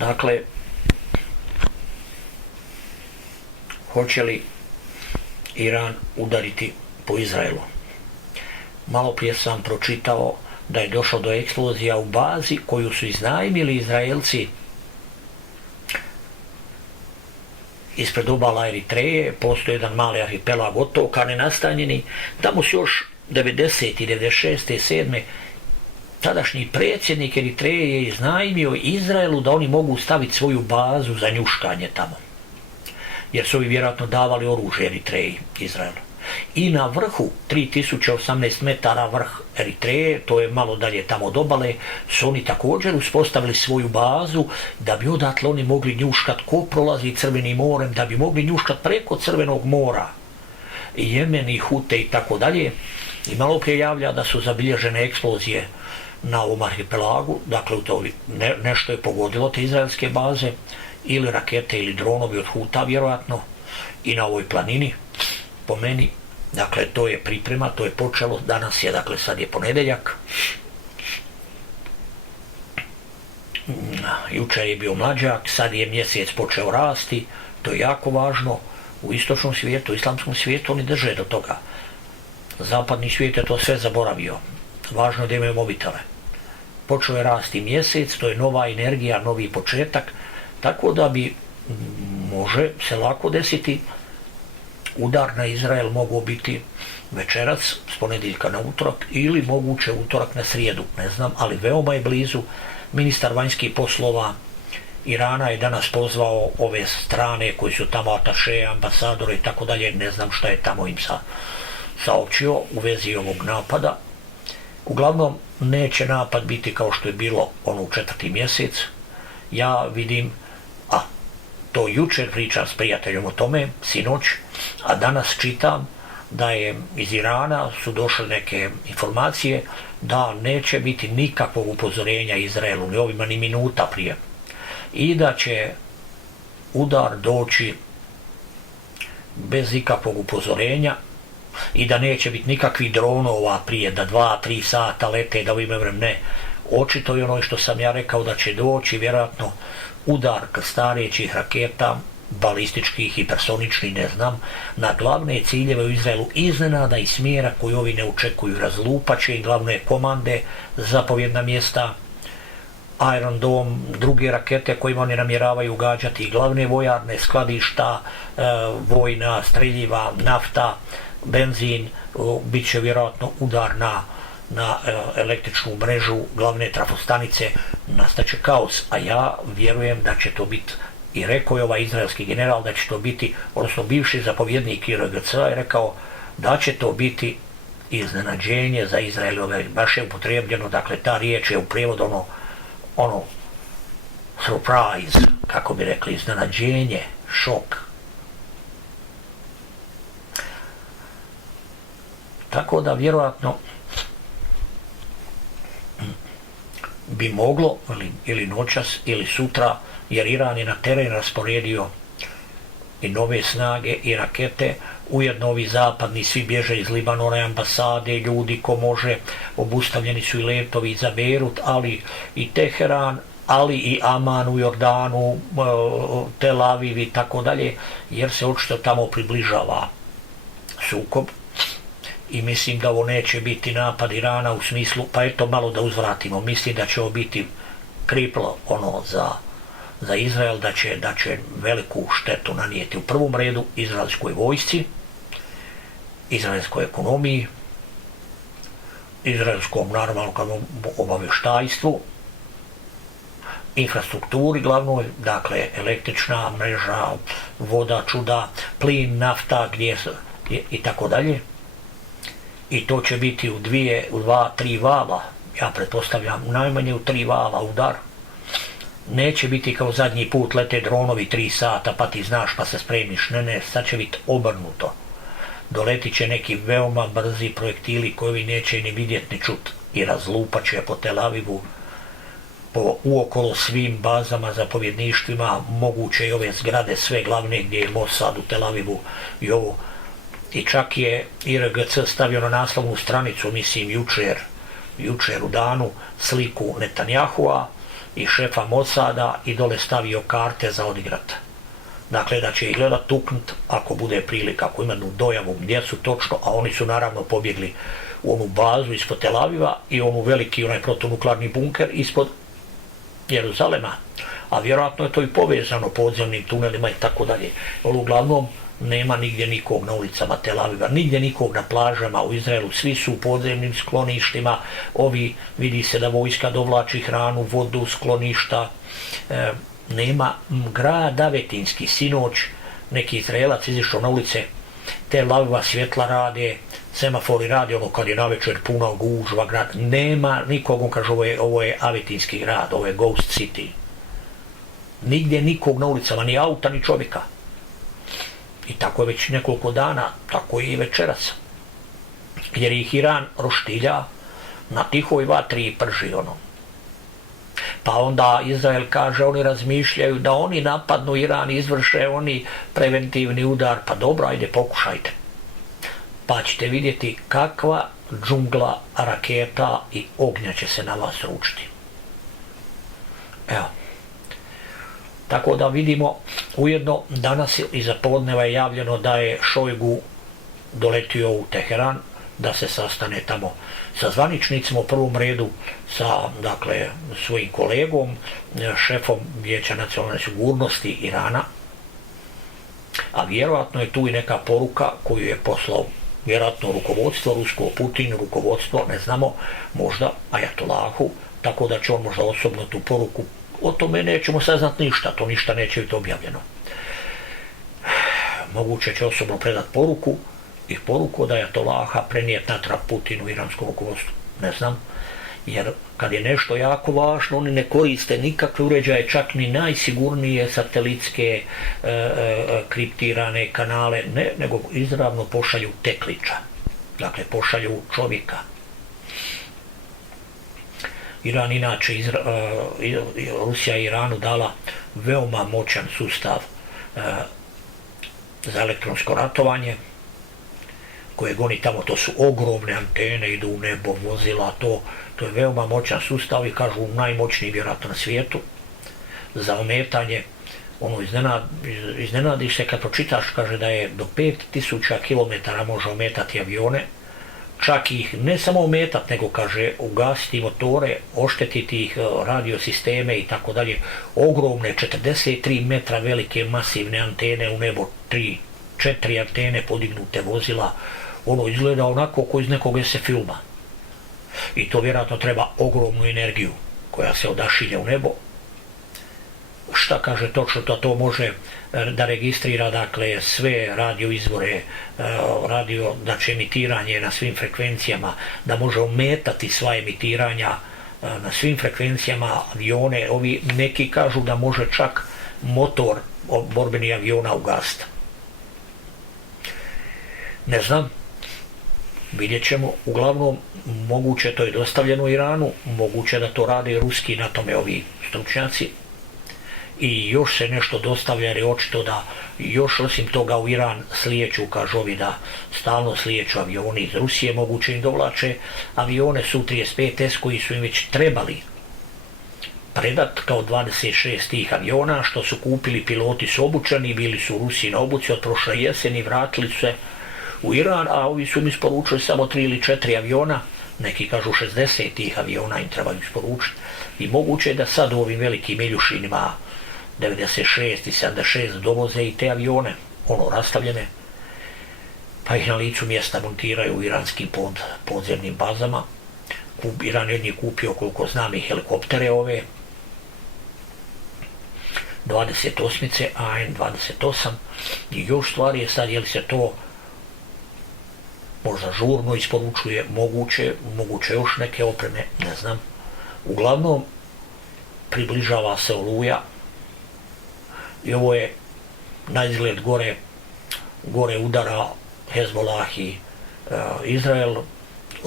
Dakle, hoće li Iran udariti po Izraelu? Malo prije sam pročitao da je došlo do eksplozija u bazi koju su iznajmili Izraelci ispred obala Eritreje. Postoji jedan mali arhipelag otoka nenastanjeni. Tamo su još 90. 96. 7. tadašnji predsjednik Eritreje je iznajmio Izraelu da oni mogu staviti svoju bazu za njuškanje tamo. Jer su ovi vjerojatno davali oružje Eritreji, Izraelu. I na vrhu, 3018 metara vrh Eritreje, to je malo dalje tamo od obale, su oni također uspostavili svoju bazu da bi odatle oni mogli njuškat ko prolazi Crvenim morem, da bi mogli njuškat preko Crvenog mora, i Jemen i Hute i tako dalje. I malo prije javlja da su zabilježene eksplozije na ovom arhipelagu, dakle nešto je pogodilo te izraelske baze, ili rakete ili dronovi od Huta vjerojatno, i na ovoj planini. Po meni, dakle, to je priprema, to je počelo, danas je, dakle, sad je ponedjeljak, jučer je bio mlađak, sad je mjesec počeo rasti, to je jako važno. U istočnom svijetu, u islamskom svijetu oni drže do toga. Zapadni svijet je to sve zaboravio. Važno je da imaju mobitele. Počeo je rasti mjesec, to je nova energija, novi početak, tako da bi može se lako desiti udar na Izrael mogao biti večerac s ponedjeljka na utorak ili moguće utorak na srijedu, ne znam, ali veoma je blizu. Ministar vanjskih poslova Irana je danas pozvao ove strane koji su tamo ataše, ambasadore i tako dalje, ne znam šta je tamo im saopćio u vezi ovog napada. Uglavnom, neće napad biti kao što je bilo ono u 4. mjesec. Ja vidim, to jučer pričam s prijateljom o tome, sinoć, a danas čitam da je iz Irana su došle neke informacije da neće biti nikakvog upozorenja Izraelu, ni ovima ni minuta prije. I da će udar doći bez ikakvog upozorenja i da neće biti nikakvih dronova prije, da 2-3 sata lete, da ovime vrem, ne. Očito je ono što sam ja rekao da će doći, vjerojatno, udar krstarećih raketa, balističkih, hipersoničnih, ne znam, na glavne ciljeve u Izraelu iznenada i smjera koji ovi ne očekuju. Razlupaće i glavne komande, zapovjedna mjesta, Iron Dome, druge rakete kojima oni namjeravaju gađati, i glavne vojarne, skladišta, vojna, streljiva, nafta, benzin, bit će vjerojatno udar na električnu mrežu, glavne trafostanice, nastaće kaos, a ja vjerujem da će to biti, i rekao je ovaj izraelski general da će to biti, odnosno bivši zapovjednik IRGC je rekao da će to biti iznenađenje za Izrael. Baš je upotrijebljeno, dakle ta riječ je u prijevodu ono surprise, kako bi rekli, iznenađenje, šok. Tako da vjerojatno bi moglo ili noćas ili sutra, jer Iran je na teren rasporedio i nove snage i rakete, ujedno ovi zapadni svi bježe iz Libanona, ambasade, ljudi ko može, obustavljeni su i letovi za Beirut, ali i Teheran, ali i Aman u Jordanu, Tel Aviv i tako dalje, jer se očito tamo približava sukob. I mislim da ovo neće biti napad Irana u smislu, pa eto malo da uzvratimo, mislim da će ovo biti kriplo za Izrael, da će veliku štetu nanijeti u prvom redu izraelskoj vojsci, izraelskoj ekonomiji, izraelskom normalnom obavještajstvu, infrastrukturi glavnoj, dakle električna mreža, voda, čuda, plin, nafta, i tako dalje. I to će biti u 2-3 vala, ja pretpostavljam najmanje u 3 vala udar. Neće biti kao zadnji put lete dronovi 3 sata pa ti znaš pa se spremiš, ne, sad će biti obrnuto. Doletit će neki veoma brzi projektili koji neće ni vidjet ni čut i razlupat će po Tel Avivu, po uokolo svim bazama, zapovjedništvima, moguće i ove zgrade sve glavne gdje je Mossad u Tel Avivu i ovo. I čak je IRGC stavio na naslovnu stranicu, mislim jučer u danu, sliku Netanjahua i šefa Mosada i dole stavio karte za odigrat. Dakle, da će ih gledat, tuknut, ako bude prilika, ako imaju dojavu gdje su točno, a oni su naravno pobjegli u onu bazu ispod Tel Aviva i onu veliki onaj protonuklearni bunker ispod Jeruzalema. A vjerojatno je to i povezano podzemnim tunelima i tako dalje. Uglavnom, nema nigdje nikog na ulicama Tel Aviva, nigdje nikog na plažama u Izraelu, svi su u podzemnim skloništima, ovi vidi se da vojska dovlači hranu, vodu, skloništa, nema grad Avetinski, sinoć neki Izraelac izišao na ulice Tel Aviva, svjetla rade, semafori rade, ono kad je navečer puna gužva, grad, nema nikog, on kaže ovo je Avetinski grad, ovo je Ghost City. Nigdje nikog na ulicama, ni auta, ni čovjeka. I tako je već nekoliko dana, tako je i večeras. Jer ih Iran roštilja na tihoj vatri i prži ono. Pa onda Izrael kaže, oni razmišljaju da oni napadnu Iran, izvrše oni preventivni udar, pa dobro, ajde pokušajte. Pa ćete vidjeti kakva džungla raketa i ognja će se na vas ručiti. Evo. Tako da vidimo, ujedno danas iza podneva je javljeno da je Šojgu doletio u Teheran, da se sastane tamo sa zvaničnicima, u prvom redu sa, dakle, svojim kolegom, šefom Vijeća nacionalne sigurnosti Irana, a vjerojatno je tu i neka poruka koju je poslao vjerojatno rukovodstvo rusko, Putin, rukovodstvo, ne znamo, možda Ajatolahu, tako da će on možda osobno tu poruku, o tome nećemo saznat ništa, to ništa neće biti objavljeno. Moguće će osobno predat poruku i poruku da Ajatolaha prenijet natrag Putinu i iranskom rukovodstvu. Ne znam, jer kad je nešto jako važno, oni ne koriste nikakve uređaje, čak ni najsigurnije satelitske kriptirane kanale, ne, nego izravno pošalju tekliča. Dakle, pošalju čovjeka. Iran inače, Rusija je Iranu dala veoma moćan sustav za elektronsko ratovanje, kojeg oni tamo, to su ogromne antene, idu u nebo, vozila, to je veoma moćan sustav i kažu najmoćniji vjerojatno na svijetu za ometanje. Ono, iznenadiš se kad pročitaš, kaže da je do 5000 km može ometati avione, čak ih ne samo ometat, nego kaže ugasiti motore, oštetiti ih, radiosisteme i tako dalje. Ogromne 43 metra velike masivne antene u nebo, 3-4 antene podignute vozila, ono izgleda onako kao iz nekog SF filma. I to vjerojatno treba ogromnu energiju koja se odašilje u nebo. Šta kaže točno da to može da registrira, dakle, sve radio izvore, radio, znači emitiranje na svim frekvencijama, da može ometati sva emitiranja na svim frekvencijama, avione, ovi neki kažu da može čak motor borbeni aviona ugasiti. Ne znam, vidjet ćemo, uglavnom moguće to je dostavljeno Iranu, moguće da to rade ruski na tome ovi stručnjaci. I još se nešto dostavlja jer je očito da još osim toga u Iran slijeću, kažu ovi da stalno slijeću avioni iz Rusije, moguće im dovlače avione Su-35S koji su im već trebali predat kao 26 tih aviona što su kupili, piloti su obučeni, bili su u Rusiji na obuci od prošle jeseni, vratili su se u Iran, a ovi su im isporučili samo 3 ili 4 aviona, neki kažu 60 tih aviona im trebaju isporučiti i moguće je da sad u ovim velikim miljušinima 96 i 76 dovoze i te avione, ono, rastavljene, pa ih na licu mjesta montiraju u iranskim podzemnim bazama. Iran je od njih kupio, koliko znam, i helikoptere ove 28-ice, AN-28 i još stvari je sad, je li se to možda žurno isporučuje, moguće još neke opreme, ne znam. Uglavnom, približava se Oluja i ovo je na izgled gore udara Hezbolah i Izrael,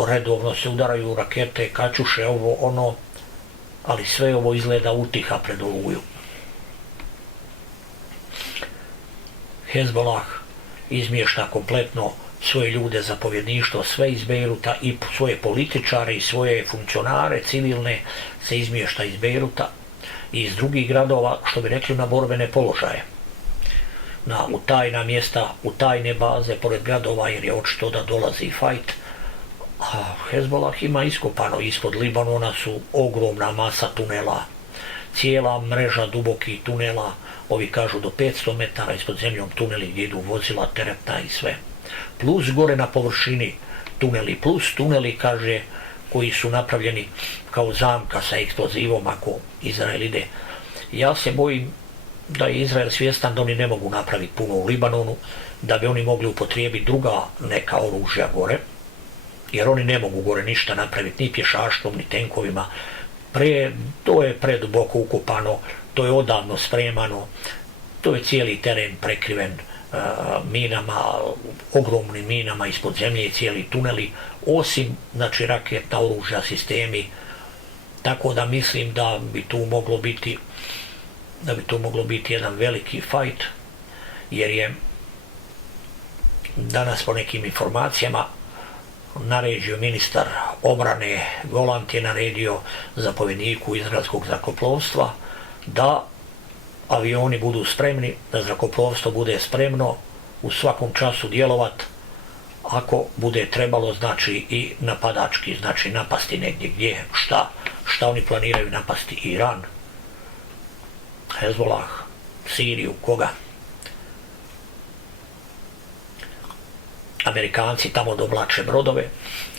redovno se udaraju rakete, kačuše, ovo, ono, ali sve ovo izgleda utiha pred Oluju. Hezbolah izmješta kompletno svoje ljude, zapovjedništvo, sve iz Bejruta i svoje političare i svoje funkcionare civilne se izmješta iz Bejruta. i iz drugih gradova, što bi rekli, na borbene položaje. U tajna mjesta, u tajne baze pored gradova, jer je očito da dolazi fajt. A Hezbolah ima iskopano ispod Libanona su ogromna masa tunela, cijela mreža dubokih tunela, ovi kažu do 500 metara ispod zemljom tuneli gdje idu vozila, teretna i sve. Plus gore na površini tuneli, plus tuneli, kaže, koji su napravljeni kao zamka sa eksplozivom ako Izrael ide. Ja se bojim da je Izrael svjestan da oni ne mogu napraviti puno u Libanonu, da bi oni mogli upotrijebiti druga neka oružja gore, jer oni ne mogu gore ništa napraviti, ni pješaštvom, ni tenkovima. To je preduboko ukopano, to je odavno spremano, to je cijeli teren prekriven minama, ogromnim minama ispod zemlje, cijeli tuneli, osim, znači, raketna oružja, sistemi. Tako da mislim da bi tu moglo biti jedan veliki fajt, jer je danas po nekim informacijama naredio ministar obrane Golant je naredio zapovjedniku izraelskog zrakoplovstva da avioni budu spremni, da zrakoplovstvo bude spremno u svakom času djelovat ako bude trebalo, znači i napadački, znači napasti negdje gdje, šta oni planiraju napasti, Iran, Hezbolah, Siriju, koga? Amerikanci tamo dovlače brodove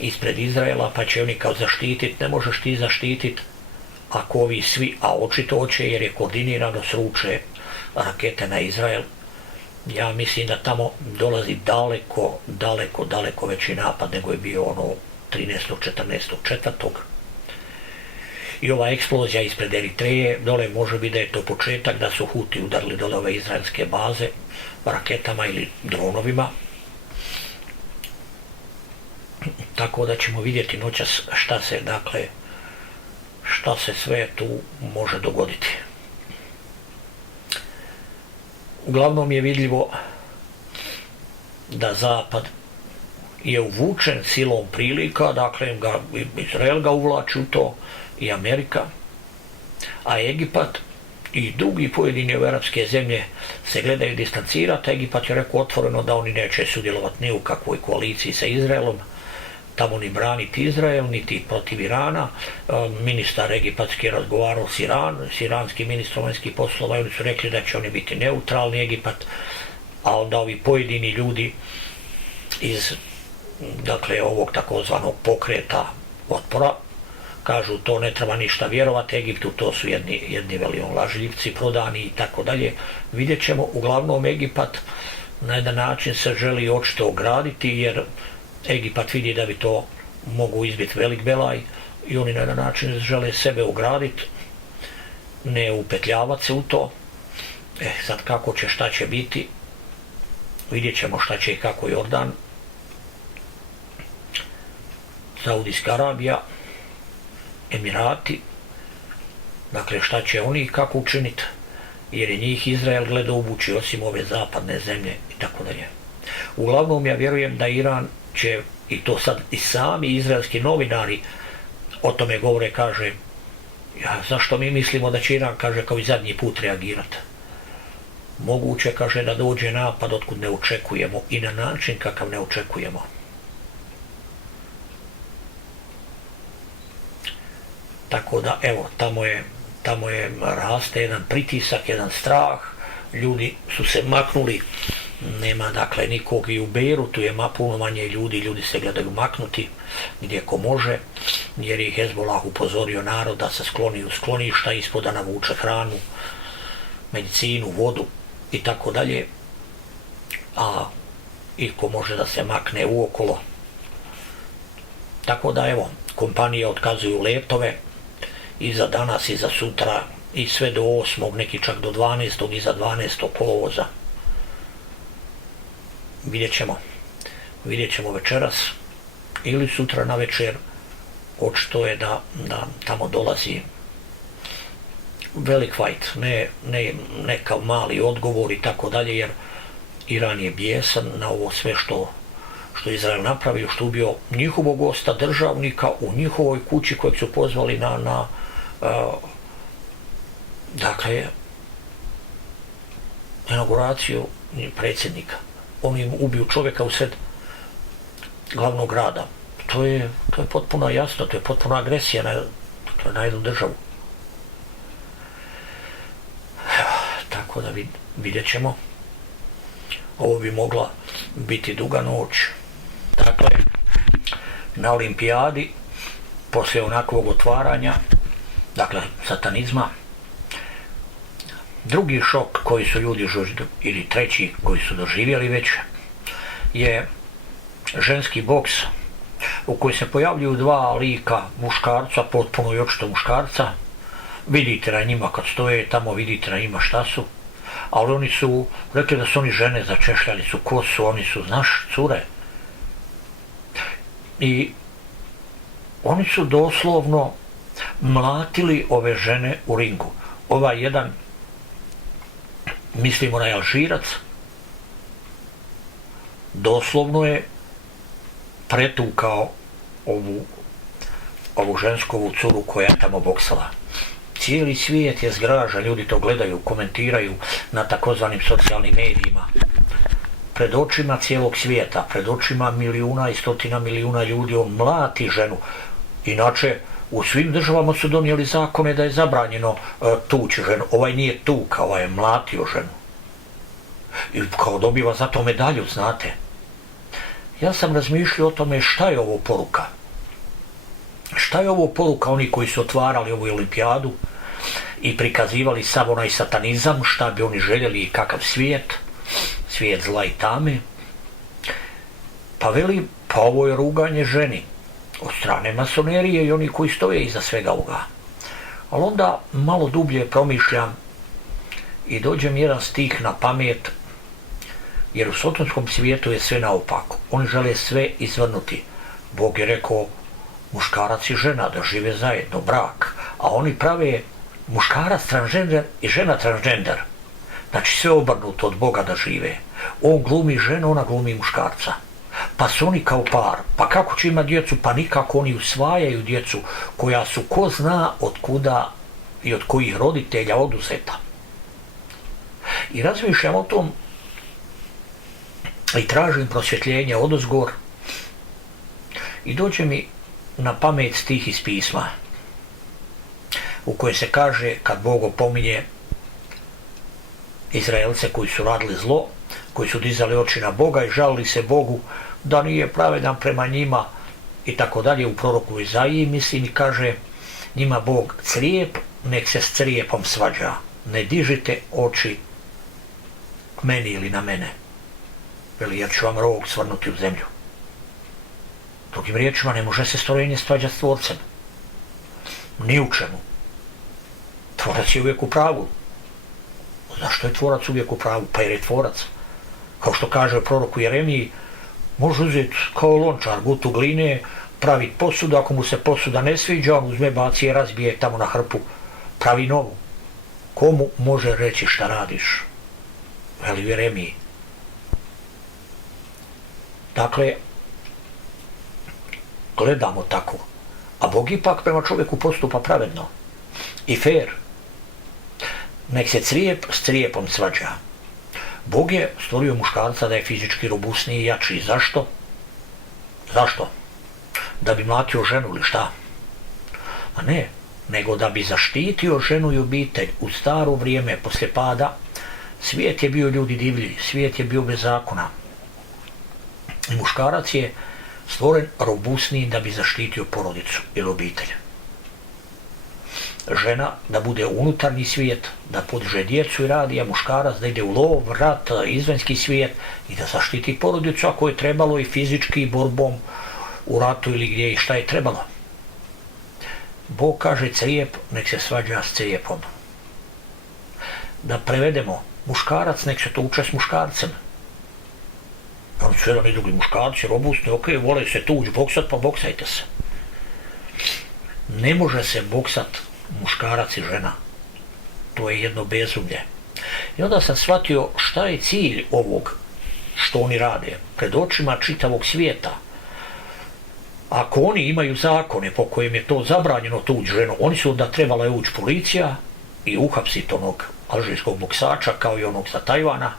ispred Izraela, pa će oni kao zaštititi. Ne možeš ti zaštititi ako ovi svi, a očito hoće jer je koordinirano, sruče rakete na Izrael. Ja mislim da tamo dolazi daleko veći napad nego je bio 13. 14. 4. I ova eksplozija ispred Eritreje, dole može biti da je to početak, da su Huti udarili dole ove izraelske baze raketama ili dronovima. Tako da ćemo vidjeti noćas šta se sve tu može dogoditi. Uglavnom je vidljivo da Zapad je uvučen silom prilika, dakle Izrael ga uvlači u to i Amerika, a Egipat i drugi pojedini arapske zemlje se gledaju distancirati. Egipat je rekao otvoreno da oni neće sudjelovati ni u kakvoj koaliciji sa Izraelom, tamo ni braniti Izrael, niti protiv Irana. Ministar egipatski je razgovarao s iranskim ministrom vanjskih poslova i oni su rekli da će oni biti neutralni Egipat, a onda ovi pojedini ljudi iz ovog takozvanog pokreta otpora kažu to ne treba ništa vjerovati Egiptu, to su jedni velion lažljivci prodani i tako dalje. Vidjet ćemo. Uglavnom Egipat na jedan način se želi očito ograditi, jer Egipat vidi da bi to mogu izbiti velik belaj i oni na jedan način žele sebe ograditi, ne upetljavati se u to. Sad kako će, šta će biti, vidjet ćemo šta će i kako Jordan, Saudijska Arabija, Emirati, dakle šta će oni i kako učiniti, jer je njih Izrael gleda ubući osim ove zapadne zemlje i tako dalje. Uglavnom ja vjerujem da Iran će, i to sad i sami izraelski novinari o tome govore, kaže, zašto mi mislimo da će Iran, kaže, kao i zadnji put reagirati. Moguće, kaže, da dođe napad otkud ne očekujemo i na način kakav ne očekujemo. Tako da, evo, tamo je raste jedan pritisak, jedan strah, ljudi su se maknuli, nema dakle nikog i u Beirutu je puno manje ljudi se gledaju maknuti gdje ko može, jer je Hezbolah upozorio narod da se skloni u skloništa, ispoda navuče hranu, medicinu, vodu i tako dalje, a i ko može da se makne uokolo. Tako da evo, kompanije otkazuju letove i za danas i za sutra i sve do 8. neki čak do 12. i za 12. kolovoza. Vidjet ćemo večeras ili sutra na večer. Očito je da tamo dolazi velik fajt, ne kao mali odgovor i tako dalje, jer Iran je bijesan na ovo sve što Izrael napravio, što ubio njihovog gosta, državnika u njihovoj kući kojeg su pozvali Dakle, inauguraciju predsjednika. Oni im ubiju čovjeka usred glavnog grada. To je potpuno jasno, to je potpuno agresija na jednu državu. Tako da vidjet ćemo. Ovo bi mogla biti duga noć. Dakle, na olimpijadi, poslije onakvog otvaranja, dakle, satanizma, drugi šok koji su ljudi, ili treći koji su doživjeli već, je ženski boks u koji se pojavljuju dva lika muškarca, potpuno i očito muškarca. Vidite na njima kad stoje tamo, vidite na njima šta su, ali oni su rekli da su oni žene, začešljali su kosu, oni su, znaš, cure. I oni su doslovno mlatili ove žene u ringu. Ovaj jedan, mislimo na Alžirac, doslovno je pretukao ovu žensku, ovu curu koja je tamo boksala. Cijeli svijet je zgražan, ljudi to gledaju, komentiraju na takozvanim socijalnim medijima. Pred očima cijelog svijeta, pred očima milijuna i stotina milijuna ljudi, on mlati ženu. Inače, u svim državama su donijeli zakone da je zabranjeno tući ženu. Ovaj nije tukao, ovaj je mlatio ženu. I kao dobiva za to medalju, znate. Ja sam razmišljao o tome šta je ovo poruka. Šta je ovo poruka oni koji su otvarali ovu olimpijadu i prikazivali sav onaj satanizam, šta bi oni željeli i kakav svijet, svijet zla i tame. Pa veli, pa ovo je ruganje ženi od strane masonerije i oni koji stoje iza svega ovoga. Ali onda malo dublje promišljam i dođe mi jedan stih na pamet, jer u satanskom svijetu je sve naopako. Oni žele sve izvrnuti. Bog je rekao muškarac i žena da žive zajedno, brak, a oni prave muškarac transgender i žena transgender. Znači sve obrnuto od Boga da žive. On glumi ženu, ona glumi muškarca. Pa su oni kao par. Pa kako će imati djecu? Pa nikako, oni usvajaju djecu koja su ko zna od kuda i od kojih roditelja oduzeta. I razmišljam o tom i tražim prosvjetljenje odozgor i dođe mi na pamet stih iz pisma u kojoj se kaže, kad Bog opominje Izraelce koji su radili zlo, koji su dizali oči na Boga i žalili se Bogu da nije pravedan prema njima i tako dalje, u proroku Izaiji, mislim, i kaže njima Bog crijep, nek se s crijepom svađa, ne dižite oči k meni ili na mene, veli, jer ću vam rog svrnuti u zemlju. Drugim riječima, ne može se stvorenje svađati s tvorcem. Ni u čemu. Tvorac je uvijek u pravu. Zašto je tvorac uvijek u pravu? Pa jer je tvorac. Kao što kaže proroku Jeremiji, može uzeti kao lončar gutu gline, pravi posudu, ako mu se posuda ne sviđa, on uzme, baci je, razbije tamo na hrpu, pravi novu. Komu može reći šta radiš? Veli u Jeremiji. Dakle, gledamo tako. A Bog ipak prema čovjeku postupa pravedno i fair. Nek se crijep s crijepom svađa. Bog je stvorio muškarca da je fizički robusniji i jači. Zašto? Zašto? Da bi mlatio ženu ili šta? A ne, nego da bi zaštitio ženu i obitelj. U staro vrijeme, poslije pada, svijet je bio ljudi divlji, svijet je bio bez zakona. I muškarac je stvoren robusniji da bi zaštitio porodicu ili obitelj. Žena da bude unutarnji svijet, da podiže djecu i radi, a muškarac da ide u lov, rat, izvanjski svijet i da zaštiti porodicu ako je trebalo i fizički borbom u ratu ili gdje i šta je trebalo. Bog kaže crijep, nek se svađa s cijepom. Da prevedemo, muškarac nek se tuče s muškarcem. Oni su jedan i drugi muškarci, robustni, ok, vole se tući, boksat, pa boksajte se. Ne može se boksat muškarac i žena. To je jedno bezumlje. I onda sam shvatio šta je cilj ovog što oni rade pred očima čitavog svijeta. Ako oni imaju zakone po kojem je to zabranjeno tući ženu, oni su onda trebala je ući policija i uhapsiti onog alžirskog boksača kao i onog sa Tajvana,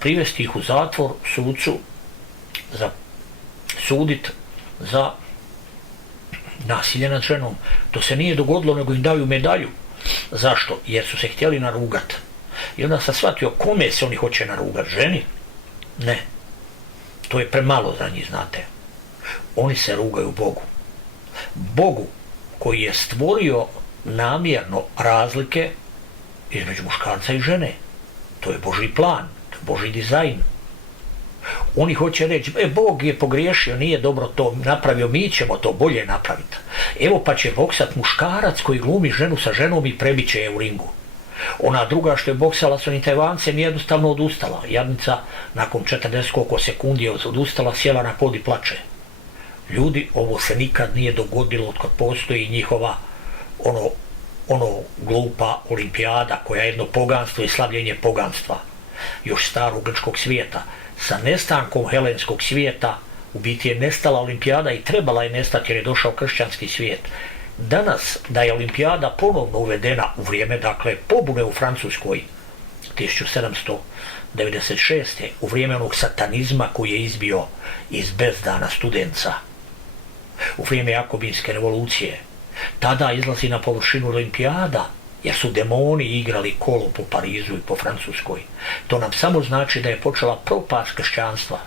privesti ih u zatvor sucu za sudit za nasilje nad ženom. To se nije dogodilo, nego im daju medalju. Zašto? Jer su se htjeli narugat. I onda sam shvatio kome se oni hoće narugat, ženi? Ne. To je premalo za njih, znate. Oni se rugaju Bogu. Bogu koji je stvorio namjerno razlike između muškarca i žene. To je Božji plan, to je Božji dizajn. Oni hoće reći, Bog je pogriješio, nije dobro to napravio, mi ćemo to bolje napraviti. Evo pa će boksat muškarac koji glumi ženu sa ženom i prebit će je u ringu. Ona druga što je boksala s onim Tajvancem jednostavno odustala. Jadnica nakon 40 koliko sekundi je odustala, sjela na pod i plače. Ljudi, ovo se nikad nije dogodilo otkad postoji njihova ono glupa olimpijada koja je jedno poganstvo i slavljenje poganstva. Još starog grčkog svijeta. Sa nestankom helenskog svijeta u biti je nestala olimpijada i trebala je nestati jer je došao kršćanski svijet. Danas da je olimpijada ponovno uvedena u vrijeme, dakle, pobune u Francuskoj 1796. u vrijeme onog satanizma koji je izbio iz bezdana studenca, u vrijeme Jakobinske revolucije, tada izlazi na površinu olimpijada jer su demoni igrali kolo po Parizu i po Francuskoj. To nam samo znači da je počela propast kršćanstva.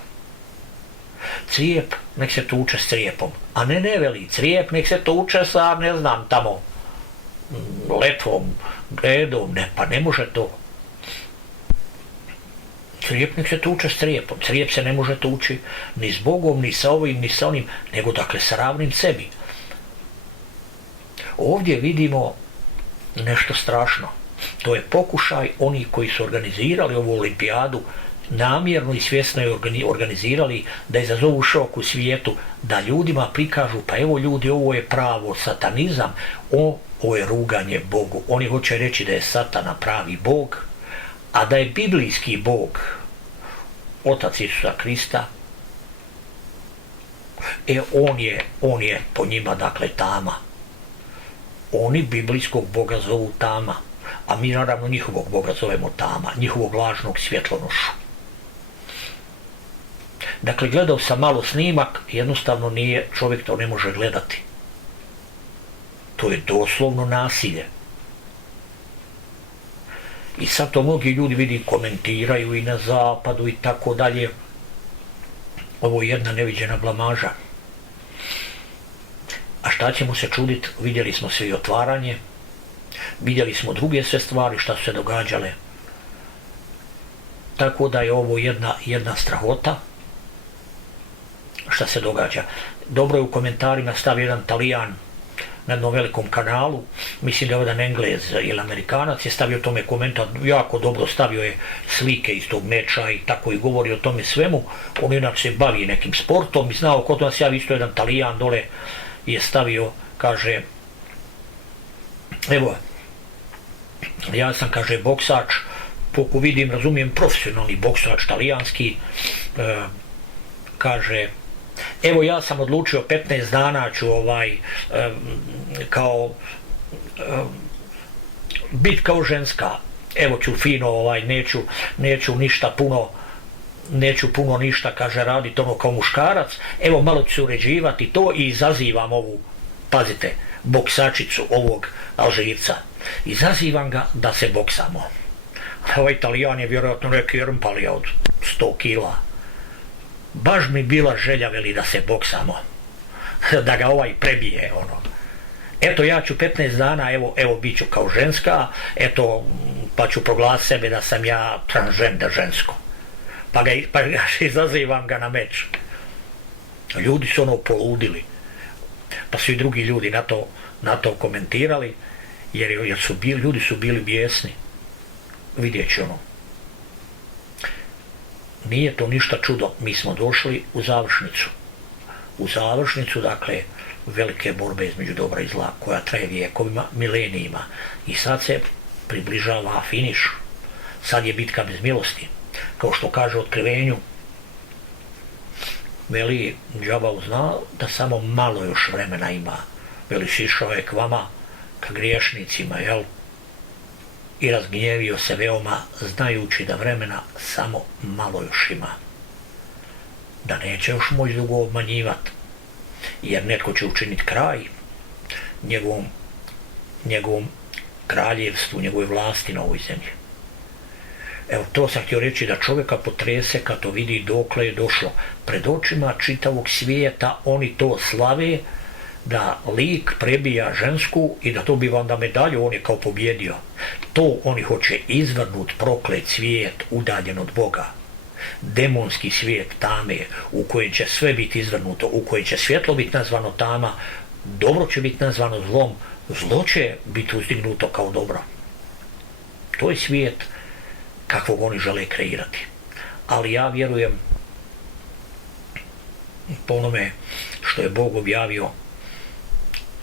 Crijep nek se tuče s crijepom, a ne veli, crijep nek se tuče sa, ne znam, tamo letvom, gredom, ne, pa ne može to. Crijep nek se tuče s crijepom, crijep se ne može tući ni s Bogom, ni sa ovim, ni sa onim, nego dakle sa ravnim sebi. Ovdje vidimo nešto strašno. To je pokušaj onih koji su organizirali ovu olimpijadu, namjerno i svjesno je organizirali da izazovu šok u svijetu, da ljudima prikažu, pa evo ljudi, ovo je pravo satanizam, ovo je ruganje Bogu. Oni hoće reći da je Satana pravi Bog, a da je biblijski Bog Otac Isusa Krista, on je po njima, dakle, tama. Oni biblijskog Boga zovu tama, a mi naravno njihovog Boga zovemo tama, njihovog lažnog svjetlonošu. Dakle, gledao sam malo snimak, jednostavno nije, čovjek to ne može gledati. To je doslovno nasilje. I sad to mnogi ljudi vidi komentiraju i na zapadu i tako dalje. Ovo je jedna neviđena blamaža. A šta ćemo se čuditi? Vidjeli smo sve i otvaranje, vidjeli smo druge sve stvari šta su se događale. Tako da je ovo jedna strahota šta se događa. Dobro je u komentarima stavio jedan Talijan na jednom velikom kanalu, mislim da je jedan Englez ili Amerikanac, je stavio tome komentar, jako dobro stavio je slike iz tog meča i tako i govori o tome svemu. On inače se bavi nekim sportom i znao kod nas javi isto jedan Talijan dole je stavio, kaže, evo, ja sam, kaže, boksač, koliko vidim, razumijem, profesionalni boksač talijanski, kaže, evo ja sam odlučio 15 dana ću bit kao ženska, evo ću fino, neću ništa puno, kaže, raditi ono kao muškarac, evo malo ću se uređivati to i izazivam ovu, pazite, boksačicu ovog Alžirca, izazivam ga da se boksamo. Ovaj Talijan je vjerojatno neki rmpalija od 100 kila. Baš mi bila želja, veli, da se boksamo, da ga ovaj prebije, ono. Eto, ja ću 15 dana, evo bit ću kao ženska, eto, pa ću proglasiti sebe da sam ja transgender žensko. Pa izazivam ga na meč. Ljudi su ono poludili. Pa su i drugi ljudi na to komentirali, jer ljudi su bili bijesni. Vidjet ću ono. Nije to ništa čudo. Mi smo došli u završnicu. U završnicu, dakle, velike borbe između dobra i zla, koja traje vijekovima, milenijima. I sad se približava finiš. Sad je bitka bez milosti. Kao što kaže u Otkrivenju, veli, đavao zna da samo malo još vremena ima. Veli, sišao je k vama, ka griješnicima, jel? i razgnjevio se veoma, znajući da vremena samo malo još ima. Da neće još moći dugo obmanjivati, jer netko će učiniti kraj njegovom kraljevstvu, njegove vlasti na ovoj zemlji. Evo, to sam htio reći, da čovjeka potrese kad to vidi dokle je došlo. Pred očima čitavog svijeta oni to slave, da lik prebija žensku i da dobiva onda medalju, on je kao pobjedio. To oni hoće izvrnut proklet svijet udaljen od Boga. Demonski svijet tame u kojem će sve biti izvrnuto, u kojem će svjetlo biti nazvano tama, dobro će biti nazvano zlom, zlo će biti uzdignuto kao dobro. To je svijet kakvog oni žele kreirati. Ali ja vjerujem po onome što je Bog objavio,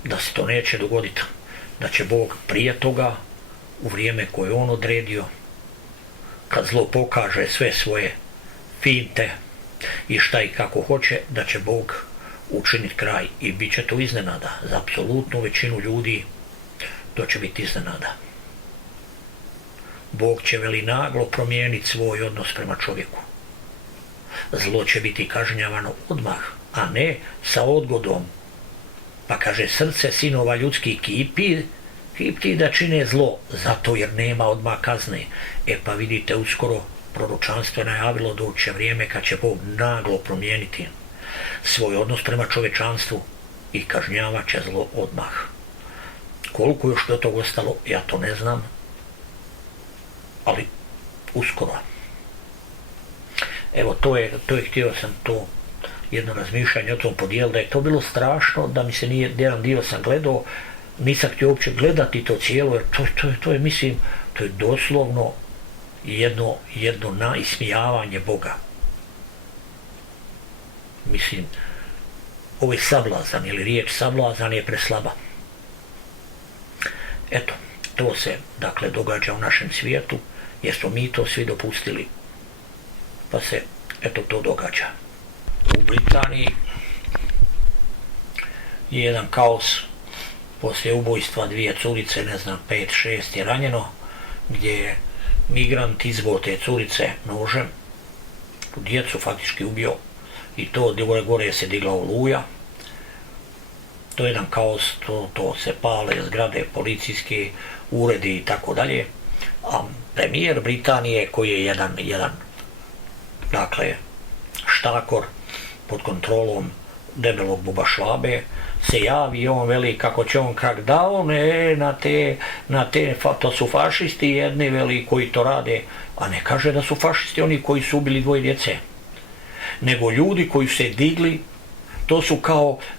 da se to neće dogoditi, da će Bog prije toga, u vrijeme koje on odredio, kad zlo pokaže sve svoje finte i šta i kako hoće, da će Bog učiniti kraj i bit će to iznenada. Za apsolutnu većinu ljudi to će biti iznenada. Bog će veli naglo promijeniti svoj odnos prema čovjeku. Zlo će biti kažnjavano odmah, a ne sa odgodom. Pa kaže, srce sinova ljudskih kipti da čine zlo, zato jer nema odmah kazne. E pa vidite, uskoro proročanstvo je najavilo doće vrijeme kad će Bog naglo promijeniti svoj odnos prema čovječanstvu i kažnjavat će zlo odmah. Koliko još do toga ostalo, ja to ne znam, ali uskoro. Evo, to je htio sam to jedno razmišljanje o tom podijeliti, da je to bilo strašno, da mi se nije, jedan dio sam gledao, nisam htio uopće gledati to cijelo, jer to je, mislim, to je doslovno jedno naismijavanje Boga. Mislim, ovo je sablazan, ili riječ sablazan je preslaba. Eto, to se, dakle, događa u našem svijetu, jer smo mi to svi dopustili, pa se, eto, to događa. U Britaniji je jedan kaos poslije ubojstva dvije curice, ne znam, 5-6 je ranjeno, gdje je migrant izbio te curice nožem, djecu faktički ubio, i to gore se digla oluja. To je jedan kaos, to se pale zgrade, policijski uredi i tako dalje. A premijer Britanije, koji je jedan dakle, štakor pod kontrolom debelog Buba Švabe, se javi i on veli kako će on crackdown na te, to su fašisti jedni, veli, koji to rade, a ne kaže da su fašisti oni koji su ubili dvoje djece, nego ljudi koji su se digli,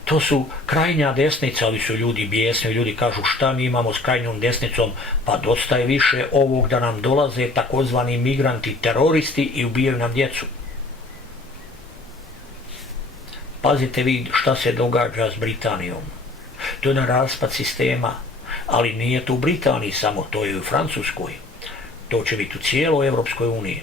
to su krajnja desnica, ali su ljudi bijesni, ljudi kažu šta mi imamo s krajnjom desnicom, pa dosta je više ovog da nam dolaze takozvani migranti, teroristi i ubijaju nam djecu. Pazite vi šta se događa s Britanijom. To je jedan raspad sistema, ali nije to u Britaniji samo, to je i u Francuskoj. To će biti u cijeloj Europskoj uniji.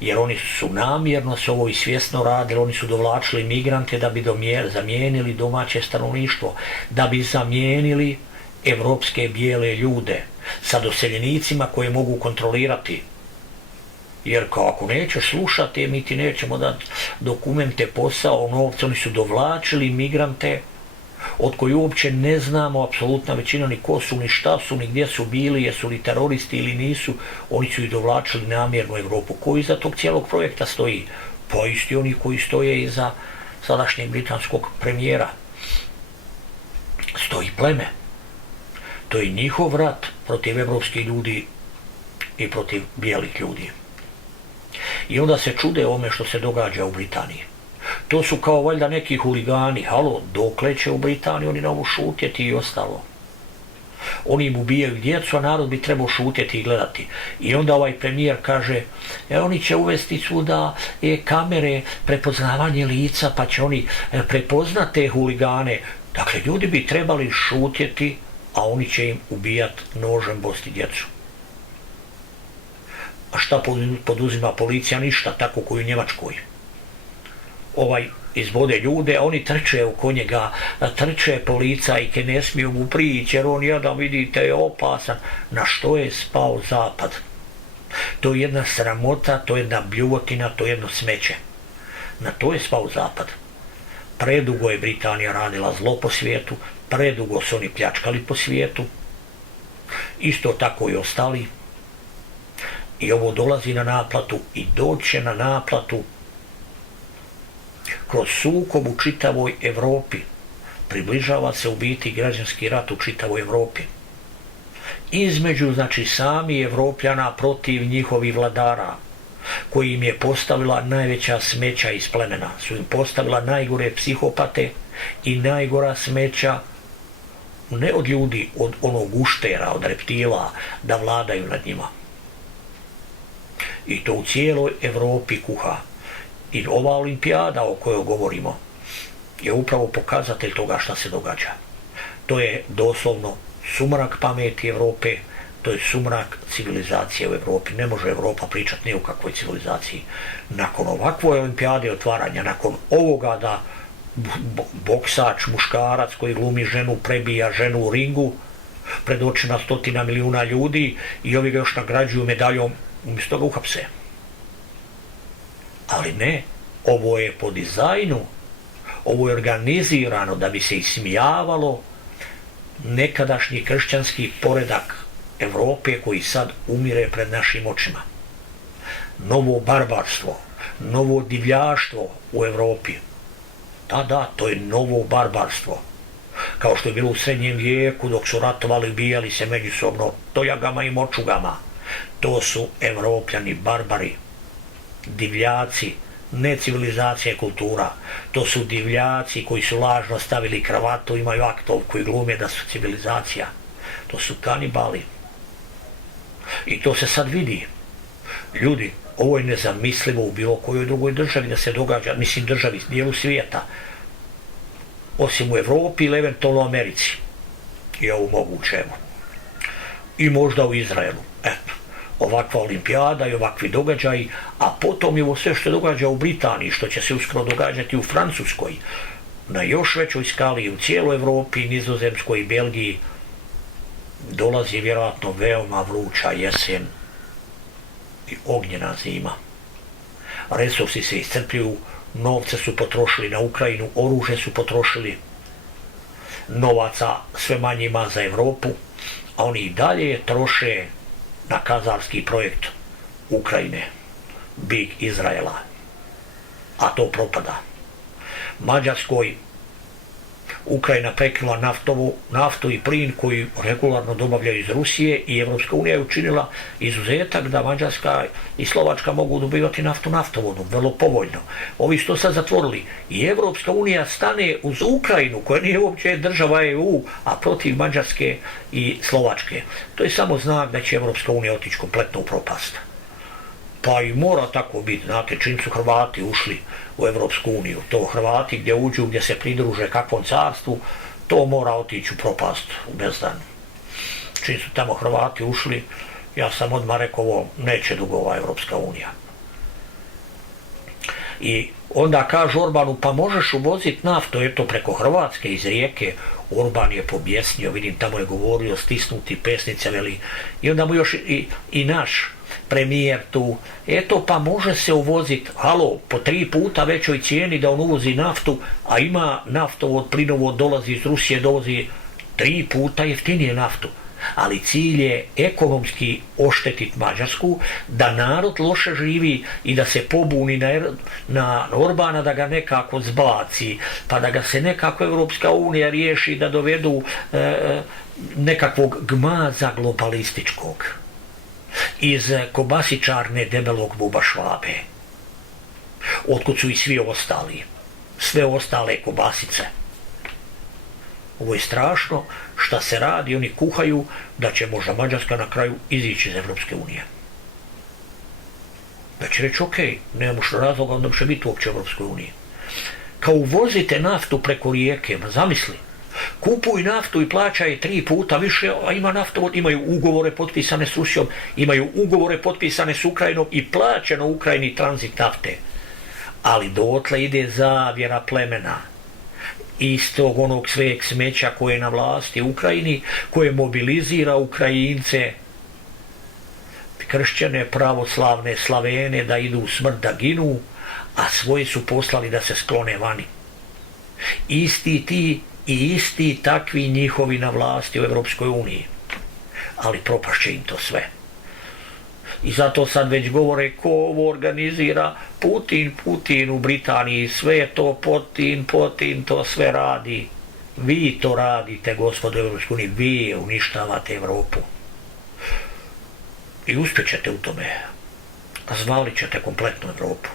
Jer oni su namjerno se ovo i svjesno radili, oni su dovlačili migrante da bi zamijenili domaće stanovništvo, da bi zamijenili evropske bijele ljude sa doseljenicima koje mogu kontrolirati. Jer kao ako nećeš slušati, mi ti nećemo dati dokumente, posao, novce, oni su dovlačili migrante od koji uopće ne znamo apsolutna većina ni ko su, ni šta su, ni gdje su bili, jesu li teroristi ili nisu, oni su ih dovlačili namjerno u Europu. Ko iza tog cijelog projekta stoji? Pa isti oni koji stoje iza sadašnjeg britanskog premijera. Stoji pleme. To je njihov rat protiv evropskih ljudi i protiv bijelih ljudi. I onda se čude ome što se događa u Britaniji. To su kao valjda neki huligani, halo, dokle će u Britaniji oni na ovo šutjeti i ostalo. Oni im ubijaju djecu, a narod bi trebao šutjeti i gledati. I onda ovaj premijer kaže, oni će uvesti svuda kamere, prepoznavanje lica, pa će oni prepoznati te huligane. Dakle, ljudi bi trebali šutjeti, a oni će im ubijati nožem, bosti djecu. A šta poduzima policija? Ništa, tako koji u Njemačkoj. izvode ljude, a oni trče oko njega, trče policajke, ne smiju mu prići, jer on jedan, vidite, je opasan. Na što je spao zapad? To je jedna sramota, to je jedna bljuvotina, to je jedno smeće. Na to je spao zapad. Predugo je Britanija radila zlo po svijetu, predugo su oni pljačkali po svijetu, isto tako i ostali. I ovo dolazi na naplatu i doće na naplatu kroz sukob u čitavoj Europi. Približava se u biti građanski rat u čitavoj Europi. Između, znači, sami Evropljana protiv njihovih vladara, koji im je postavila najveća smeća iz plemena, su im postavila najgore psihopate i najgora smeća, ne od ljudi, od onog uštera, od reptila, da vladaju nad njima. I to u cijeloj Evropi kuha. I ova olimpijada o kojoj govorimo je upravo pokazatelj toga šta se događa. To je doslovno sumrak pameti Evrope, to je sumrak civilizacije u Evropi. Ne može Evropa pričati ni o kakvoj civilizaciji. Nakon ovakve olimpijade otvaranja, nakon ovoga da boksač, muškarac koji glumi ženu, prebija ženu u ringu pred očima 100 milijuna ljudi i ovi ga još nagrađuju medaljom, umjesto ga uhapse. Ali ne, ovo je po dizajnu, ovo je organizirano da bi se ismijavalo nekadašnji kršćanski poredak Evrope koji sad umire pred našim očima. Novo barbarstvo, novo divljaštvo u Evropi. Da, to je novo barbarstvo. Kao što je bilo u srednjem vijeku dok su ratovali, ubijali se međusobno tojagama i močugama. To su Evropljani barbari, divljaci, ne civilizacija i kultura. To su divljaci koji su lažno stavili kravatu, imaju aktovku i glume da su civilizacija. To su kanibali. I to se sad vidi. Ljudi, ovo je nezamislivo u bilo kojoj drugoj državi da se događa, mislim državi, dijelu svijeta. Osim u Evropi ili eventualno u Americi. I ovo moguće, evo. I možda u Izraelu. Eto. Ovakva olimpijada i ovakvi događaji, a potom je ovo sve što događa u Britaniji, što će se uskoro događati u Francuskoj, na još većoj skali u cijeloj Evropi, Nizozemskoj i Belgiji, dolazi vjerojatno veoma vruća jesen i ognjena zima. Resursi se iscrpljuju, novce su potrošili na Ukrajinu, oružje su potrošili, novaca sve manje ima za Evropu, a oni i dalje troše na kazarski projekt Ukrajine, Big Izraela, a to propada. Mađarskoj Ukrajina prekinula naftu i plin koji regularno dobavljaju iz Rusije i Evropska unija je učinila izuzetak da Mađarska i Slovačka mogu dobivati naftu naftovodom, vrlo povoljno. Ovi što sad zatvorili i Evropska unija stane uz Ukrajinu koja nije uopće država EU, a protiv Mađarske i Slovačke. To je samo znak da će Evropska unija otići kompletno u propast. Pa i mora tako biti, znate, čim su Hrvati ušli u Evropsku uniju, to Hrvati gdje uđu, gdje se pridruže kakvom carstvu, to mora otići u propast, u bezdan. Čim su tamo Hrvati ušli, ja sam odmah rekao, ovo neće dugo ova Evropska unija. I onda kaže Orbanu, pa možeš uvoziti naftu, eto preko Hrvatske iz rijeke. Orban je pobjesnio, vidim tamo je govorio, stisnuti pesnice, veli, i onda mu još i naš premijer tu, eto pa može se uvoziti, halo, po 3 puta većoj cijeni da on uvozi naftu, a ima naftovod, plinovod, dolazi iz Rusije, dovozi 3 puta jeftinije naftu. Ali cilj je ekonomski oštetiti Mađarsku, da narod loše živi i da se pobuni na Orbana, da ga nekako zbaci, pa da ga se nekako Evropska unija riješi, da dovedu nekakvog gmaza globalističkog iz kobasičarne debelog buba Švabe, otkud su i svi ostali, sve ostale kobasice. Ovo je strašno šta se radi, oni kuhaju da će možda Mađarska na kraju izići iz Evropske unije. Da će reći, ok, nemamo što razloga, onda će biti uopće u Evropskoj uniji. Kao uvozite naftu preko rijeke, ma zamisli, kupuj naftu i plaćaj 3 puta više, a ima naftovod, imaju ugovore potpisane s Rusijom, imaju ugovore potpisane s Ukrajinom i plaćeno Ukrajini tranzit nafte. ali dotle ide zavjera plemena istog onog sveg smeća koje je na vlasti u Ukrajini, koje mobilizira Ukrajince, kršćane, pravoslavne, Slavene, da idu u smrt, da ginu, a svoje su poslali da se sklone vani. Isti ti i isti takvi njihovi na vlasti u Europskoj uniji. Ali propašće im to sve. I zato sad već govore ko ovo organizira, Putin u Britaniji, sve je to Putin to sve radi. Vi to radite, gospodo Europskoj uniji, vi uništavate Europu. I uspjećete u tome. Razvalit ćete kompletnu Europu.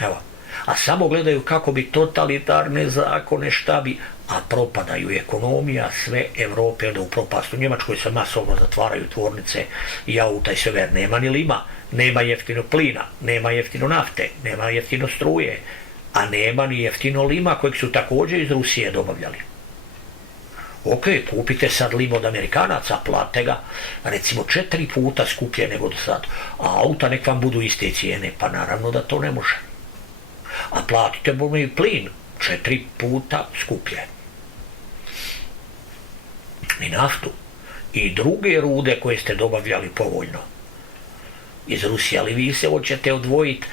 Evo. A samo gledaju kako bi totalitarne zakone, šta bi, a propadaju ekonomija sve Europe da u propast. U Njemačkoj se masovno zatvaraju tvornice i auta i sve, nema ni lima, nema jeftino plina, nema jeftino nafte, nema jeftino struje, a nema ni jeftino lima kojeg su također iz Rusije dobavljali. Ok, kupite sad lim od Amerikanaca, plate ga recimo 4 puta skuplje nego do sad, a auta nek vam budu iste cijene, pa naravno da to ne može. A platite bome i plin 4 puta skuplje. I naftu. I druge rude koje ste dobavljali povoljno iz Rusije, ali vi se hoćete odvojiti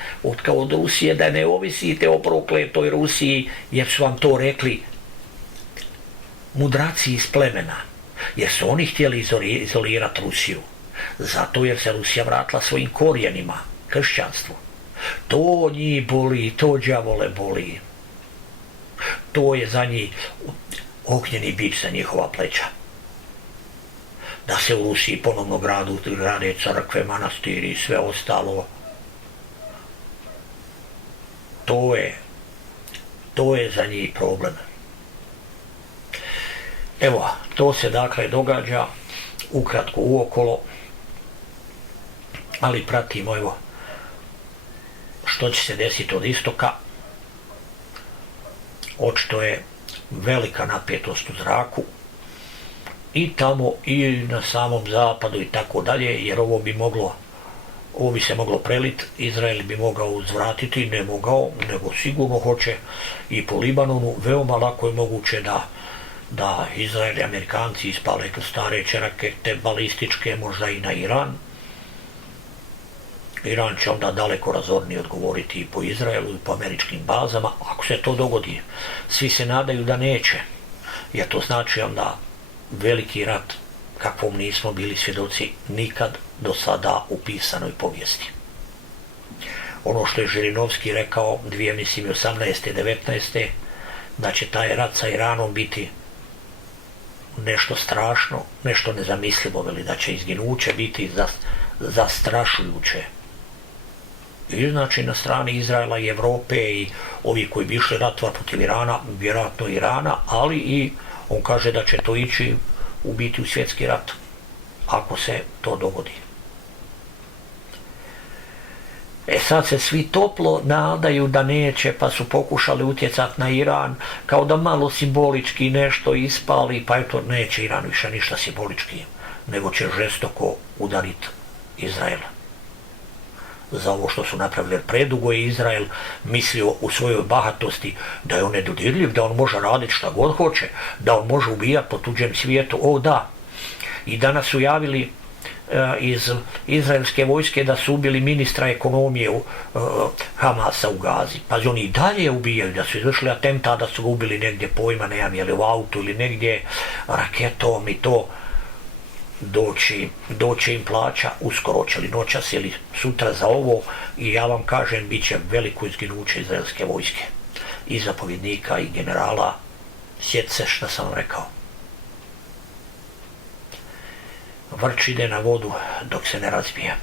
od Rusije, da ne ovisite o prokletoj Rusiji, jer su vam to rekli mudraci iz plemena, jer su oni htjeli izolirati Rusiju. Zato jer se Rusija vratila svojim korijenima, kršćanstvu. To njih boli, to đavole boli. To je za njih ognjeni bič za njihova pleća. Da se u Rusiji ponovno grade crkve, manastiri i sve ostalo. To je za njih problem. Evo, to se dakle događa ukratko uokolo, ali pratimo evo što će se desiti od istoka. Očito je velika napetost u zraku i tamo i na samom zapadu i tako dalje, jer ovo bi se moglo prelit, Izrael bi mogao uzvratiti, ne mogao, nego sigurno hoće i po Libanonu. Veoma lako je moguće da Izrael i Amerikanci ispale krstareće rakete balističke, možda i na Iran. Iran će onda daleko razornije odgovoriti i po Izraelu i po američkim bazama, ako se to dogodi. Svi se nadaju da neće, jer to znači onda veliki rat kakvom nismo bili svjedoci nikad do sada u pisanoj povijesti. Ono što je Žirinovski rekao 2018. 19. da će taj rat sa Iranom biti nešto strašno, nešto nezamislivo, veli da će izginuće biti zastrašujuće. I znači na strani Izraela i Europe i ovi koji bi išli ratovati protiv Irana, vjerojatno Irana, ali i on kaže da će to ići u biti u svjetski rat, ako se to dogodi. Sad se svi toplo nadaju da neće, pa su pokušali utjecati na Iran, kao da malo simbolički nešto ispali, pa eto neće Iran više ništa simbolički, nego će žestoko udariti Izrael. Za ovo što su napravili. Predugo je Izrael mislio u svojoj bahatosti da je on nedodirljiv, da on može raditi šta god hoće, da on može ubijati po tuđem svijetu. O da, i danas su javili iz izraelske vojske da su ubili ministra ekonomije Hamasa u Gazi. Pazi, oni i dalje ubijaju, da su izvršili atentat, da su ga ubili negdje, pojma nemam, je li u autu ili negdje raketom i to. Doći im plaća uskoro, će li noćas ili sutra za ovo, i ja vam kažem, bit će veliko izginuće izraelske vojske i zapovjednika i generala. Sjeti se što sam vam rekao. Vrč ide na vodu dok se ne razbije.